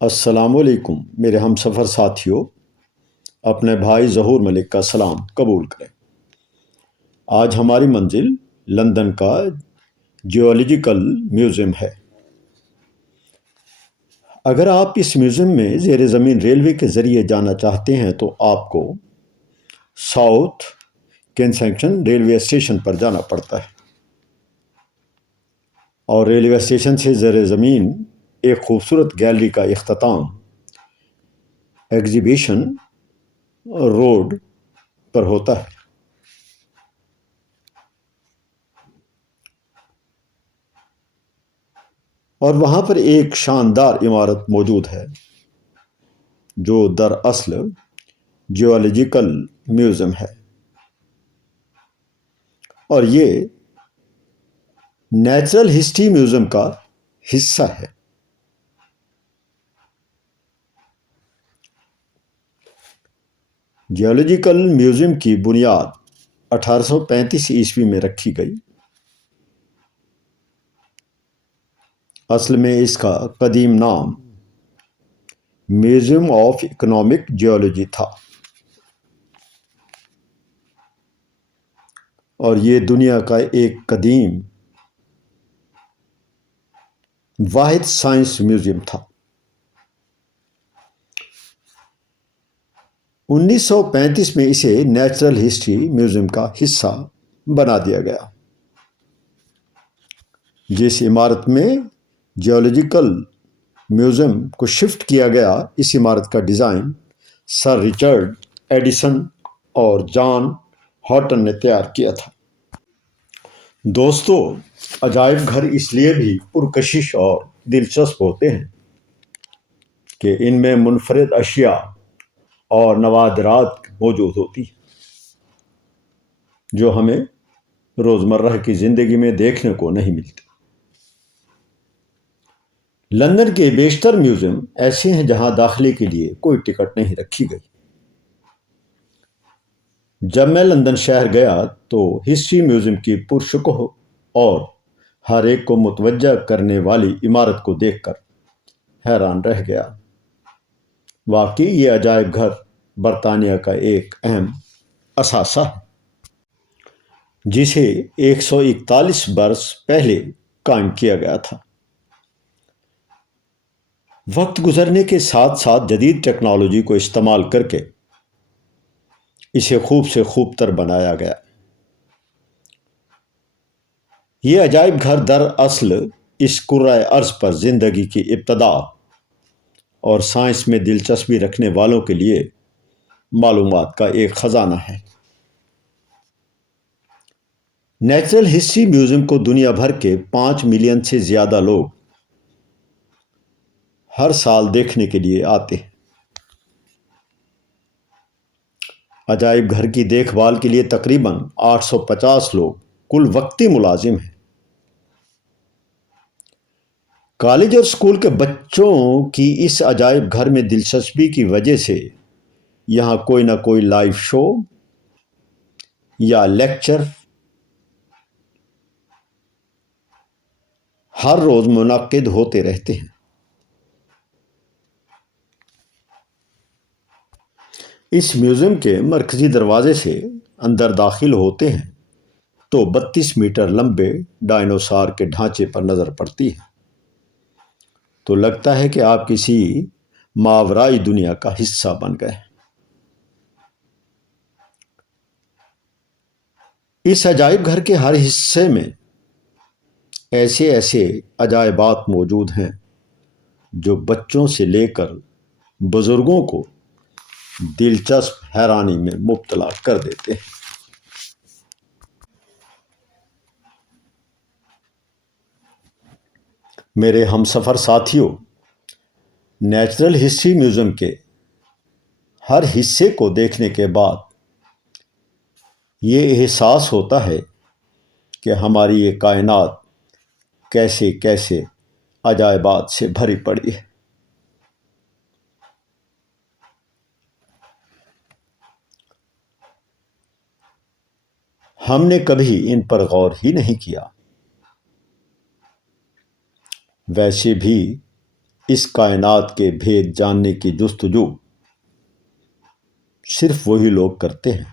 السلام علیکم میرے ہم سفر ساتھیوں، اپنے بھائی ظہور ملک کا سلام قبول کریں۔ آج ہماری منزل لندن کا جیولوجیکل میوزیم ہے۔ اگر آپ اس میوزیم میں زیر زمین ریلوے کے ذریعے جانا چاہتے ہیں تو آپ کو ساؤتھ کینسنگٹن ریلوے اسٹیشن پر جانا پڑتا ہے، اور ریلوے اسٹیشن سے زیر زمین ایک خوبصورت گیلری کا اختتام ایگزیبیشن روڈ پر ہوتا ہے۔ اور وہاں پر ایک شاندار عمارت موجود ہے جو دراصل جیولوجیکل میوزیم ہے، اور یہ نیچرل ہسٹری میوزیم کا حصہ ہے۔ جیولوجیکل میوزیم کی بنیاد 1835 عیسوی میں رکھی گئی۔ اصل میں اس کا قدیم نام میوزیم آف اکنامک جیولوجی تھا، اور یہ دنیا کا ایک قدیم واحد سائنس میوزیم تھا۔ 1935 میں اسے نیچرل ہسٹری میوزیم کا حصہ بنا دیا گیا۔ جس عمارت میں جیولوجیکل میوزیم کو شفٹ کیا گیا، اس عمارت کا ڈیزائن سر رچرڈ ایڈیسن اور جان ہارٹن نے تیار کیا تھا۔ دوستو، عجائب گھر اس لیے بھی پرکشش اور دلچسپ ہوتے ہیں کہ ان میں منفرد اشیاء اور نوادرات موجود ہوتی ہیں جو ہمیں روزمرہ کی زندگی میں دیکھنے کو نہیں ملتی۔ لندن کے بیشتر میوزیم ایسے ہیں جہاں داخلے کے لیے کوئی ٹکٹ نہیں رکھی گئی۔ جب میں لندن شہر گیا تو ہسٹری میوزیم کی پرشکوہ اور ہر ایک کو متوجہ کرنے والی عمارت کو دیکھ کر حیران رہ گیا۔ واقعی یہ عجائب گھر برطانیہ کا ایک اہم اثاثہ ہے جسے 141 برس پہلے قائم کیا گیا تھا۔ وقت گزرنے کے ساتھ ساتھ جدید ٹیکنالوجی کو استعمال کر کے اسے خوب سے خوب تر بنایا گیا۔ یہ عجائب گھر دراصل اس کرۂ ارض پر زندگی کی ابتدا اور سائنس میں دلچسپی رکھنے والوں کے لیے معلومات کا ایک خزانہ ہے۔ نیچرل ہسٹری میوزیم کو دنیا بھر کے 5 ملین سے زیادہ لوگ ہر سال دیکھنے کے لیے آتے ہیں۔ عجائب گھر کی دیکھ بھال کے لیے تقریباً 850 لوگ کل وقتی ملازم ہیں۔ کالج اور اسکول کے بچوں کی اس عجائب گھر میں دلچسپی کی وجہ سے یہاں کوئی نہ کوئی لائیو شو یا لیکچر ہر روز منعقد ہوتے رہتے ہیں۔ اس میوزیم کے مرکزی دروازے سے اندر داخل ہوتے ہیں تو 32 میٹر لمبے ڈائنوسار کے ڈھانچے پر نظر پڑتی ہے، تو لگتا ہے کہ آپ کسی ماورائی دنیا کا حصہ بن گئے۔ اس عجائب گھر کے ہر حصے میں ایسے عجائبات موجود ہیں جو بچوں سے لے کر بزرگوں کو دلچسپ حیرانی میں مبتلا کر دیتے ہیں۔ میرے ہم سفر ساتھیوں، نیچرل ہسٹری میوزیم کے ہر حصے کو دیکھنے کے بعد یہ احساس ہوتا ہے کہ ہماری یہ کائنات کیسے عجائبات سے بھری پڑی ہے۔ ہم نے کبھی ان پر غور ہی نہیں کیا۔ ویسے بھی اس کائنات کے بھید جاننے کی جستجو صرف وہی لوگ کرتے ہیں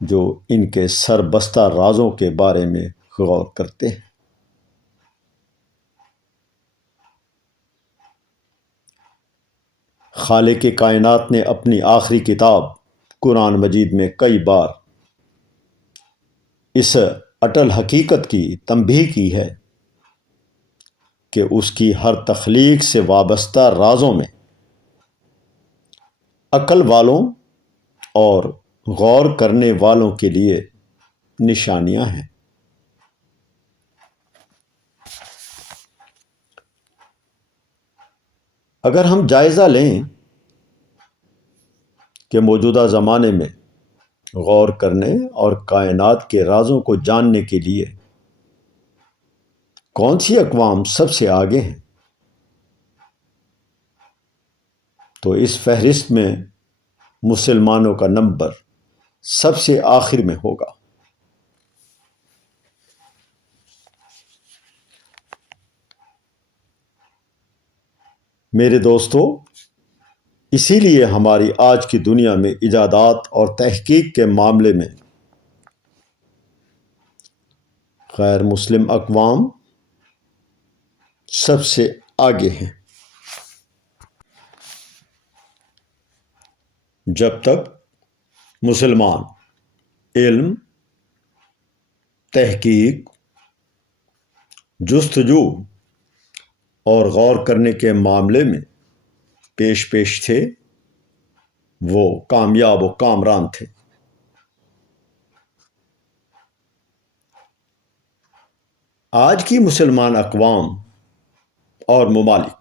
جو ان کے سربستہ رازوں کے بارے میں غور کرتے ہیں۔ خالق کائنات نے اپنی آخری کتاب قرآن مجید میں کئی بار اس اٹل حقیقت کی تنبیہ کی ہے کہ اس کی ہر تخلیق سے وابستہ رازوں میں عقل والوں اور غور کرنے والوں کے لیے نشانیاں ہیں۔ اگر ہم جائزہ لیں کہ موجودہ زمانے میں غور کرنے اور کائنات کے رازوں کو جاننے کے لیے کون سی اقوام سب سے آگے ہیں، تو اس فہرست میں مسلمانوں کا نمبر سب سے آخر میں ہوگا۔ میرے دوستو، اسی لیے ہماری آج کی دنیا میں ایجادات اور تحقیق کے معاملے میں غیر مسلم اقوام سب سے آگے ہیں۔ جب تک مسلمان علم، تحقیق، جستجو اور غور کرنے کے معاملے میں پیش تھے، وہ کامیاب و کامران تھے۔ آج کی مسلمان اقوام اور ممالک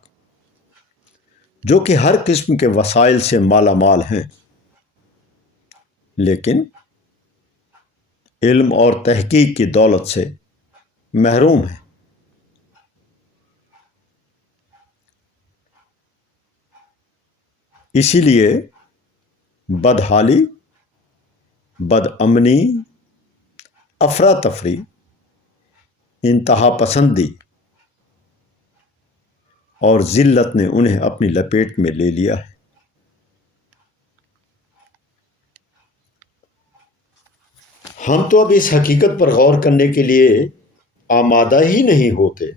جو کہ ہر قسم کے وسائل سے مالا مال ہیں، لیکن علم اور تحقیق کی دولت سے محروم ہیں۔ اسی لیے بدحالی، بدامنی، افراتفری، انتہا پسندی اور ذلت نے انہیں اپنی لپیٹ میں لے لیا ہے۔ ہم تو اب اس حقیقت پر غور کرنے کے لیے آمادہ ہی نہیں ہوتے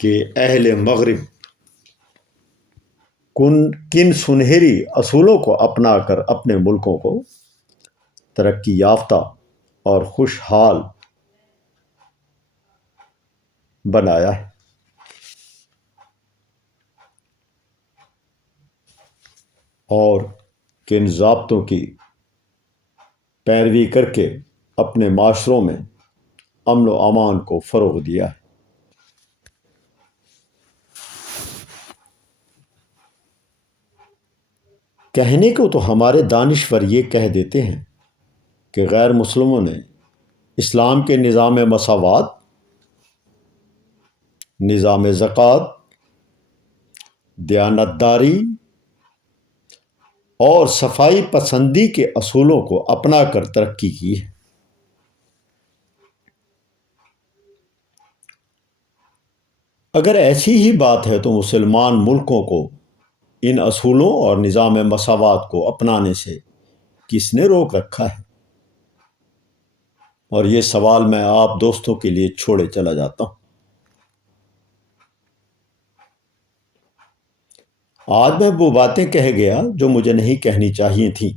کہ اہل مغرب کن سنہری اصولوں کو اپنا کر اپنے ملکوں کو ترقی یافتہ اور خوشحال بنایا ہے۔ اور کن ضابطوں کی پیروی کر کے اپنے معاشروں میں امن و امان کو فروغ دیا ہے۔ کہنے کو تو ہمارے دانشور یہ کہہ دیتے ہیں کہ غیر مسلموں نے اسلام کے نظام مساوات، نظام زکوٰۃ، دیانتداری اور صفائی پسندی کے اصولوں کو اپنا کر ترقی کی ہے۔ اگر ایسی ہی بات ہے تو مسلمان ملکوں کو ان اصولوں اور نظام مساوات کو اپنانے سے کس نے روک رکھا ہے؟ اور یہ سوال میں آپ دوستوں کے لیے چھوڑے چلا جاتا ہوں۔ آج میں وہ باتیں کہہ گیا جو مجھے نہیں کہنی چاہیے تھیں،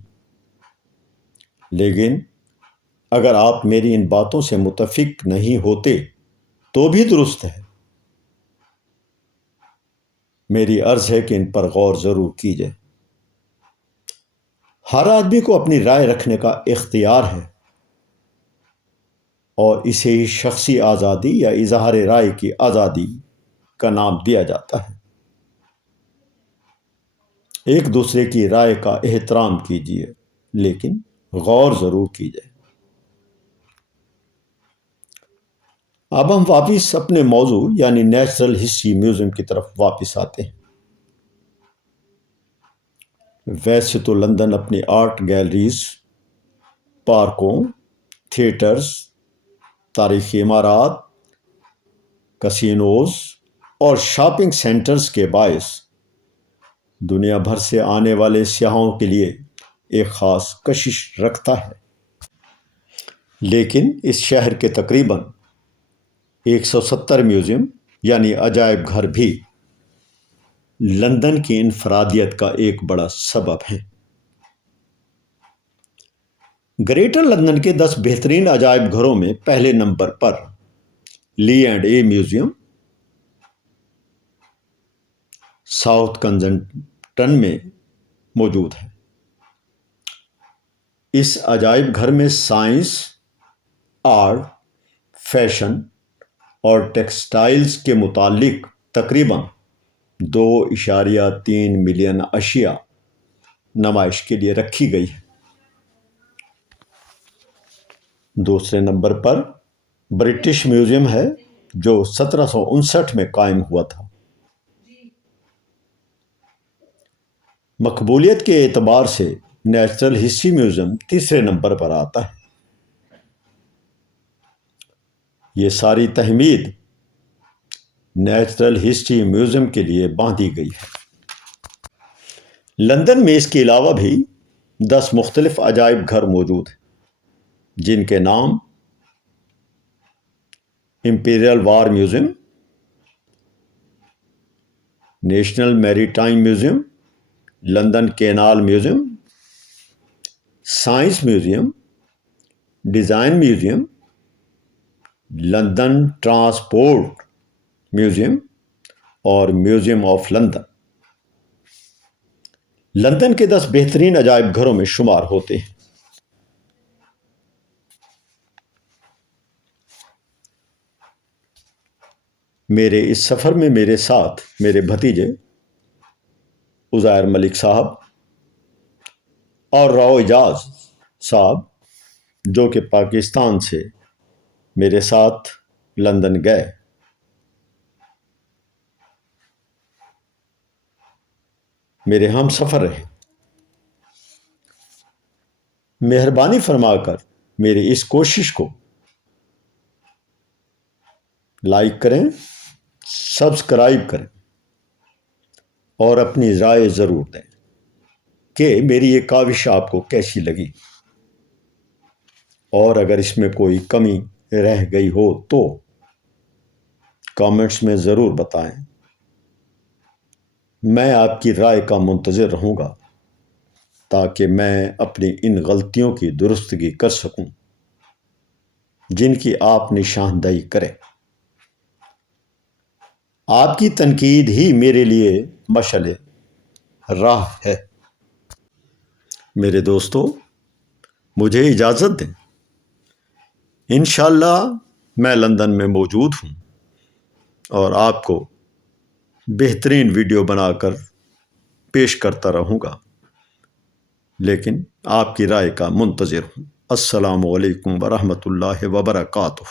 لیکن اگر آپ میری ان باتوں سے متفق نہیں ہوتے تو بھی درست ہے۔ میری عرض ہے کہ ان پر غور ضرور کیجیے۔ ہر آدمی کو اپنی رائے رکھنے کا اختیار ہے، اور اسے ہی شخصی آزادی یا اظہار رائے کی آزادی کا نام دیا جاتا ہے۔ ایک دوسرے کی رائے کا احترام کیجیے، لیکن غور ضرور کیجیے۔ اب ہم واپس اپنے موضوع یعنی نیچرل ہسٹری میوزیم کی طرف واپس آتے ہیں۔ ویسے تو لندن اپنی آرٹ گیلریز، پارکوں، تھیٹرز، تاریخی عمارات کسینوز اور شاپنگ سینٹرز کے باعث دنیا بھر سے آنے والے سیاحوں کے لیے ایک خاص کشش رکھتا ہے، لیکن اس شہر کے تقریباً 170 میوزیم یعنی عجائب گھر بھی لندن کی انفرادیت کا ایک بڑا سبب ہیں۔ گریٹر لندن کے 10 بہترین عجائب گھروں میں پہلے نمبر پر لی and a museum south Kensington میں موجود ہے۔ اس عجائب گھر میں سائنس، آرٹ، فیشن اور ٹیکسٹائلز کے متعلق تقریباً 2.3 ملین اشیاء نمائش کے لیے رکھی گئی ہے۔ دوسرے نمبر پر برٹش میوزیم ہے جو 1759 میں قائم ہوا تھا۔ مقبولیت کے اعتبار سے نیچرل ہسٹری میوزیم تیسرے نمبر پر آتا ہے۔ یہ ساری تہمید نیچرل ہسٹری میوزیم کے لیے باندھی گئی ہے۔ لندن میں اس کے علاوہ بھی 10 مختلف عجائب گھر موجود ہیں، جن کے نام امپیریل وار میوزیم، نیشنل میری time museum, London canal museum, science museum, design museum, London transport museum اور میوزیم آف لندن لندن کے 10 بہترین عجائب گھروں میں شمار ہوتے ہیں۔ میرے اس سفر میں میرے ساتھ میرے بھتیجے عزیر ملک صاحب اور راؤ اعجاز صاحب، جو کہ پاکستان سے میرے ساتھ لندن گئے۔ میرے ہم سفر رہے۔ مہربانی فرما کر میری اس کوشش کو لائک کریں، سبسکرائب کریں اور اپنی رائے ضرور دیں کہ میری یہ کاوش آپ کو کیسی لگی، اور اگر اس میں کوئی کمی رہ گئی ہو تو کامنٹس میں ضرور بتائیں۔ میں آپ کی رائے کا منتظر رہوں گا تاکہ میں اپنی ان غلطیوں کی درستگی کر سکوں جن کی آپ نشاندہی کریں۔ آپ کی تنقید ہی میرے لیے مشعل راہ ہے۔ میرے دوستو، مجھے اجازت دیں۔ انشاءاللہ میں لندن میں موجود ہوں اور آپ کو بہترین ویڈیو بنا کر پیش کرتا رہوں گا، لیکن آپ کی رائے کا منتظر ہوں۔ السلام علیکم ورحمۃ اللہ وبرکاتہ۔